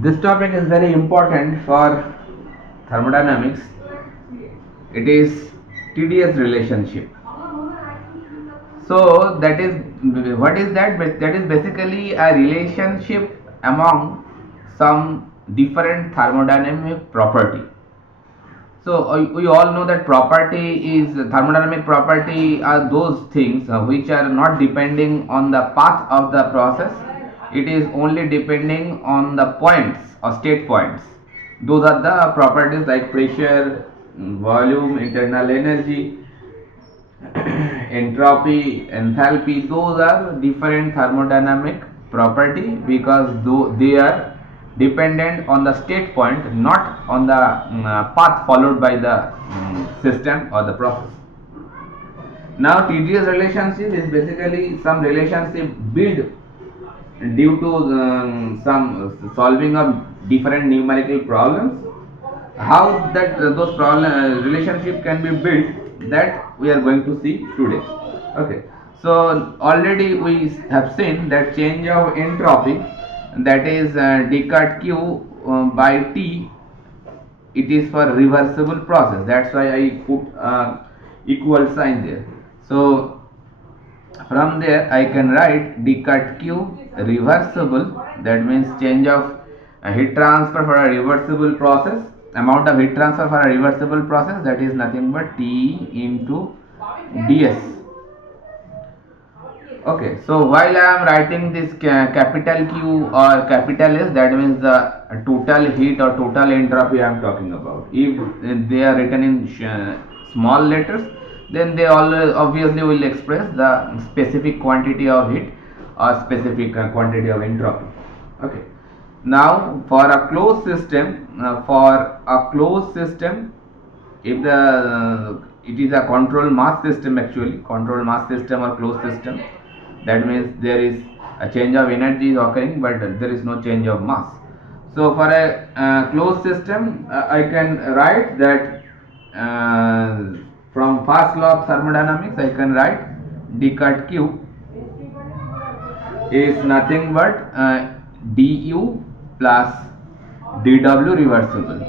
This topic is very important for thermodynamics. It is TDS relationship. So that is what is that? That is basically a relationship among some different thermodynamic property. So we all know that property is thermodynamic property are those things which are not depending on the path of the process. It is only depending on the points or state points. Those are the properties like pressure, volume, internal energy, entropy, enthalpy. Those are different thermodynamic property because they are dependent on the state point, not on the path followed by the system or the process. Now TDS relationship is basically some relationship built due to some solving of different numerical problems. How that those problem relationship can be built, that we are going to see today. Okay, so already we have seen that change of entropy, that is d cut q by t, it is for reversible process. That's why I put equal sign there. So from there I can write d cut q reversible, that means change of heat transfer for a reversible process, amount of heat transfer for a reversible process, that is nothing but T into ds. Okay, so while I am writing this capital Q or capital S, that means the total heat or total entropy I am talking about. If they are written in small letters, then they always obviously will express the specific quantity of heat or specific quantity of entropy. Okay. Now for a closed system, if the it is a control mass system, actually control mass system or closed system, that means there is a change of energy is occurring but there is no change of mass. So for a closed system, I can write that from first law of thermodynamics I can write d cut q is nothing but du plus dw reversible,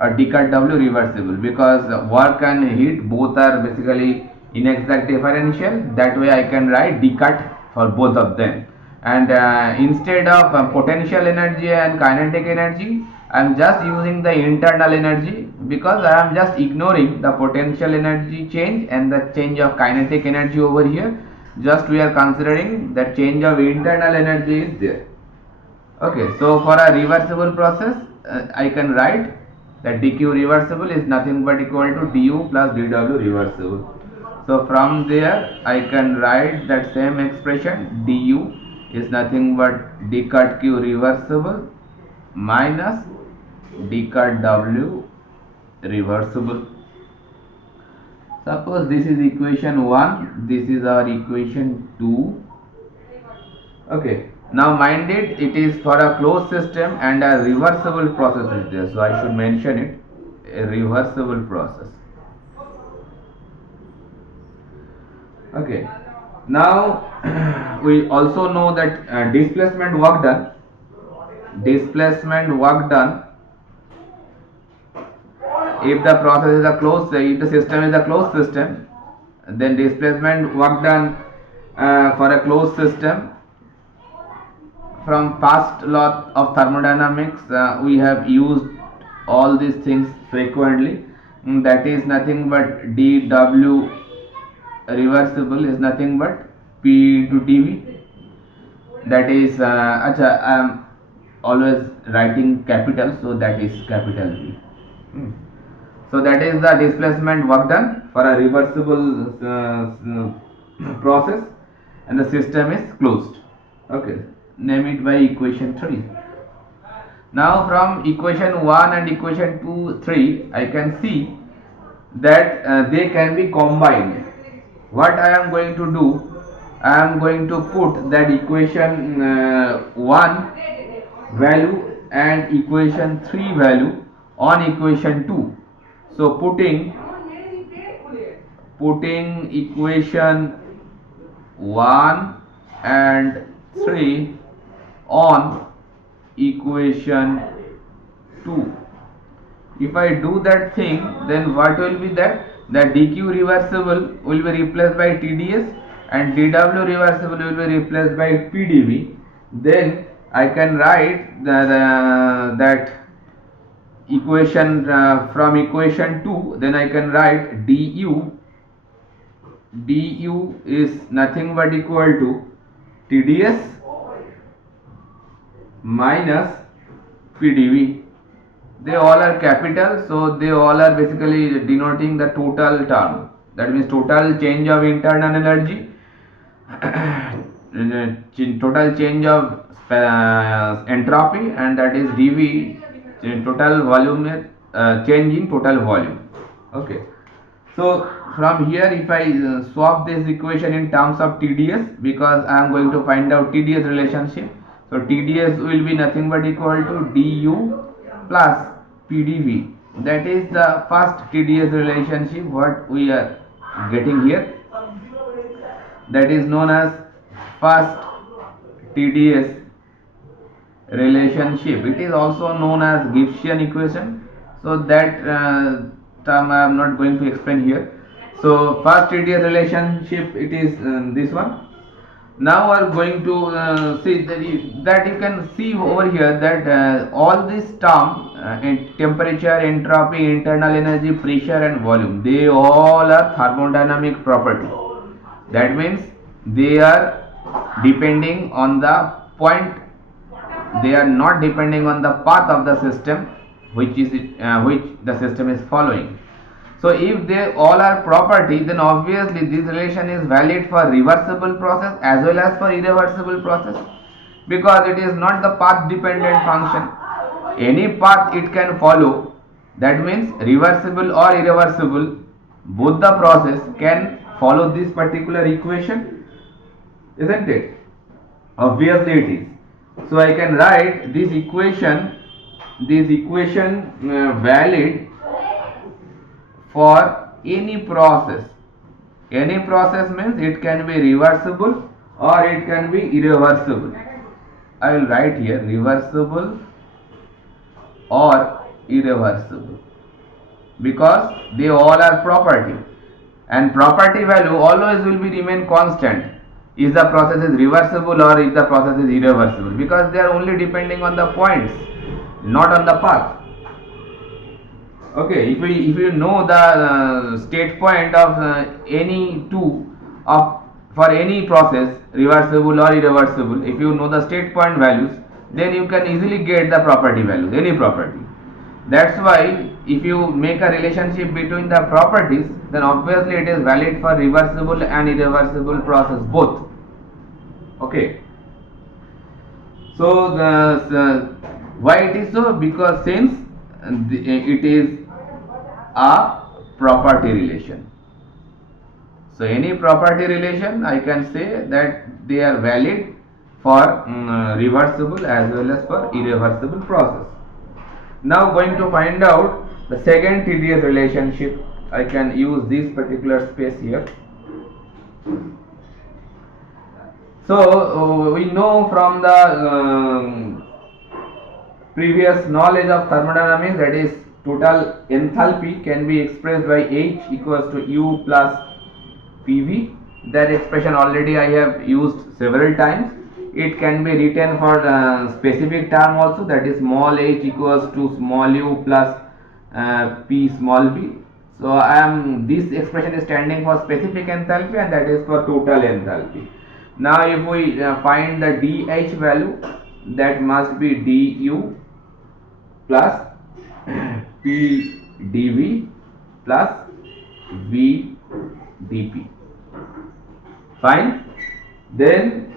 or d cut w reversible, because work and heat both are basically inexact differential. That way I can write d cut for both of them, and instead of potential energy and kinetic energy, I am just using the internal energy, because I am just ignoring the potential energy change and the change of kinetic energy over here. Just we are considering that change of internal energy is there. Okay, so for a reversible process, I can write that dq reversible is nothing but equal to du plus dw reversible. So from there I can write that same expression, du is nothing but d cut q reversible minus d cut w reversible. Suppose this is equation 1, this is our equation 2. Okay, now mind it is for a closed system and a reversible process is there, so I should mention it, a reversible process. Okay, now we also know that displacement work done if the process is a closed, if the system is a closed system, then displacement work done for a closed system, from first law of thermodynamics we have used all these things frequently. That is nothing but dw reversible is nothing but p into dv. That is I am always writing capital, so that is capital V. So that is the displacement work done for a reversible process, and the system is closed. Okay, name it by equation 3. Now from equation 1 and equation 2, 3, I can see that they can be combined. What I am going to do, I am going to put that equation 1 value and equation 3 value on equation 2. So putting equation 1 and 3 on equation 2. If I do that thing, then what will be that? The dq reversible will be replaced by tds and dw reversible will be replaced by pdv. Then I can write that equation from equation 2. Then I can write du is nothing but equal to tds minus pdv. They all are capital, so they all are basically denoting the total term. That means total change of internal energy, total change of entropy, and that is dV, total volume, change in total volume. Okay. So from here, if I swap this equation in terms of TDS, because I am going to find out TDS relationship, so TDS will be nothing but equal to du plus PdV. That is the first TDS relationship what we are getting here. That is known as first TDS relationship. It is also known as Gibbsian equation. So that term I am not going to explain here. So first TDS relationship, it is this one. Now we are going to see that you can see over here that all this term in temperature, entropy, internal energy, pressure and volume, they all are thermodynamic property. That means they are depending on the point, they are not depending on the path of the system which the system is following. So if they all are property, then obviously this relation is valid for reversible process as well as for irreversible process, because it is not the path dependent function. Any path it can follow. That means reversible or irreversible, both the process can follow this particular equation, isn't it? Obviously it is. So I can write this equation valid for any process. Any process means it can be reversible or it can be irreversible. I will write here reversible or irreversible, because they all are property, and property value always will be remain constant if the process is reversible or if the process is irreversible, because they are only depending on the points, not on the path. Okay, if you know the state point of any two of for any process, reversible or irreversible, if you know the state point values, then you can easily get the property values, any property. That's why if you make a relationship between the properties, then obviously it is valid for reversible and irreversible process both. Okay. So why it is so? Because since it is a property relation. So any property relation, I can say that they are valid for reversible as well as for irreversible process. Now going to find out the second TDS relationship. I can use this particular space here. So we know from the previous knowledge of thermodynamics, that is total enthalpy can be expressed by H equals to U plus PV. That expression already I have used several times. It can be written for the specific term also, that is small h equals to small u plus P small v. So this expression is standing for specific enthalpy and that is for total enthalpy. Now if we find the dH value, that must be du plus P dV plus V dP. Fine. Then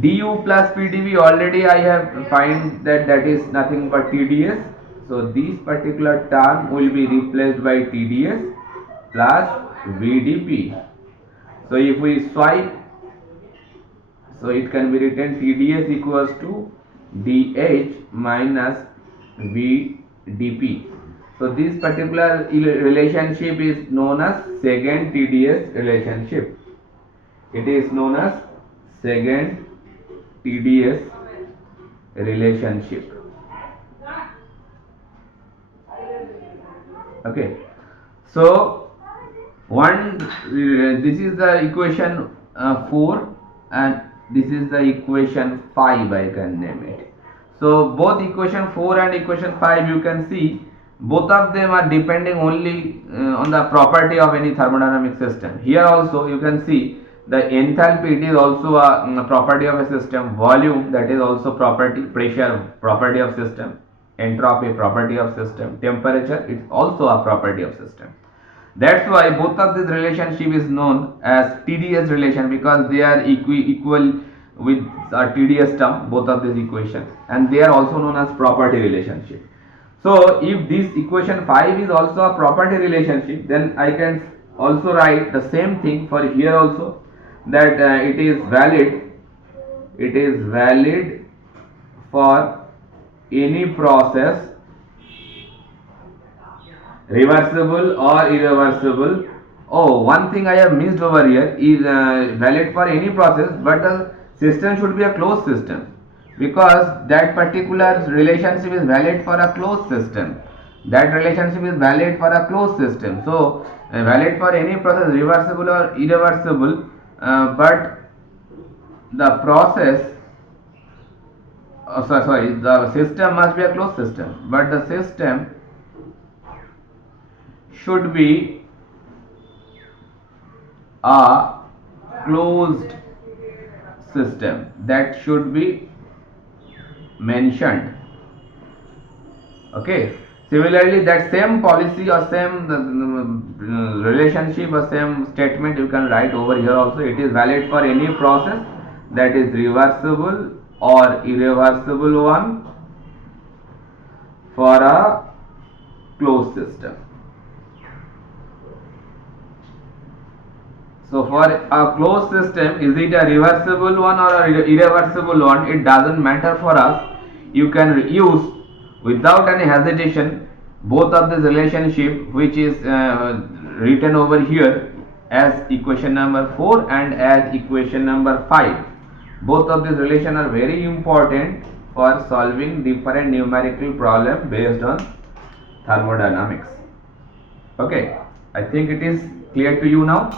du plus PdV already I have find that is nothing but TDS. So this particular term will be replaced by TDS plus VdP. So if we swipe, so it can be written TDS equals to dH minus VdP. So this particular relationship is known as second TDS relationship. It is known as second TDS relationship. Okay, so this is the equation 4 and this is the equation 5, I can name it. So both equation 4 and equation 5, you can see both of them are depending only on the property of any thermodynamic system. Here also you can see the enthalpy, it is also a property of a system, volume, that is also property, pressure property of system, entropy property of system, temperature, it's also a property of system. That's why both of this relationship is known as TDS relation, because they are equal with a TDS term, both of these equations, and they are also known as property relationship. So if this equation 5 is also a property relationship, then I can also write the same thing for here also, that it is valid for any process, reversible or irreversible. Oh, one thing I have missed over here is valid for any process, but the system should be a closed system, because that particular relationship is valid for a closed system. That relationship is valid for a closed system. So valid for any process, reversible or irreversible, but the process, the system must be a closed system, but the system should be a closed system. That should be mentioned. Okay, similarly that same policy or same relationship or same statement you can write over here also. It is valid for any process that is reversible or irreversible one for a closed system. So for a closed system, is it a reversible one or a irreversible one? It doesn't matter for us. You can use without any hesitation both of this relationship, which is written over here as equation number 4 and as equation number 5. Both of these relations are very important for solving different numerical problem based on thermodynamics. Okay, I think it is clear to you now.